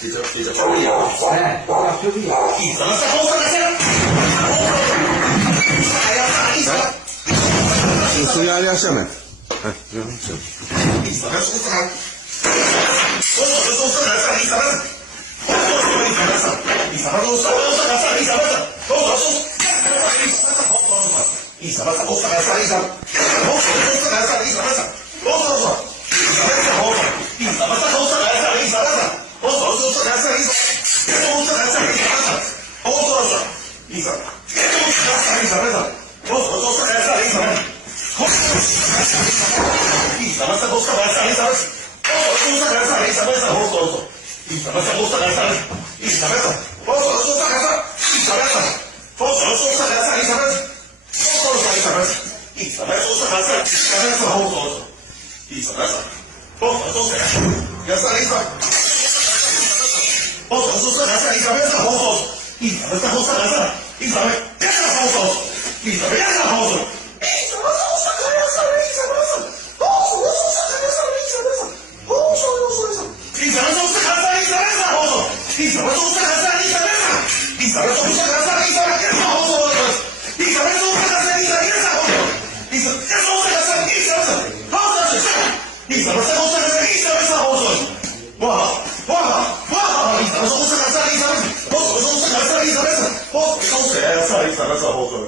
接着处理。哎，要处理。一什么是红色的线？还要上一什么？手压压下面，哎，行。一什么是上？我手的手上来上一什么？我手的一什么上？一什么都上一什么上？我手的一什么上？我上来上一什么？我手的上来上一什么上？我手的一什么上？我上来上一什么上？我手的上来上一什么？我上来上一什么上？我手的一什么？我上来上一什么上？我手的上来上一什么？一什么上？我上来上一什么？我手的上来上一什么上？我手的一什么上？我上来上一什么上？我手的上来上一什么上？我手的上来上一什么？我手的上来上一什么？我上来上一什么上？我手的一什么上？我手的上要上一什么？我手的上来上一什么上？我手一什么上？我上来上一什么？别上我手，一什么别上我手？一什么上上来要上一什么上？我手的上来上一什么上？我手的上一什么上来上一什么上？我手一什么上来上一什么上？一什么上来上一什么上？我手一什么上来上一什么上？我手一什么上来上一什么上？好的是上，一什么上来上一什么上？我手哇！一什么上来上一什么？我手来上一什么上？我手来上一什么上？我手。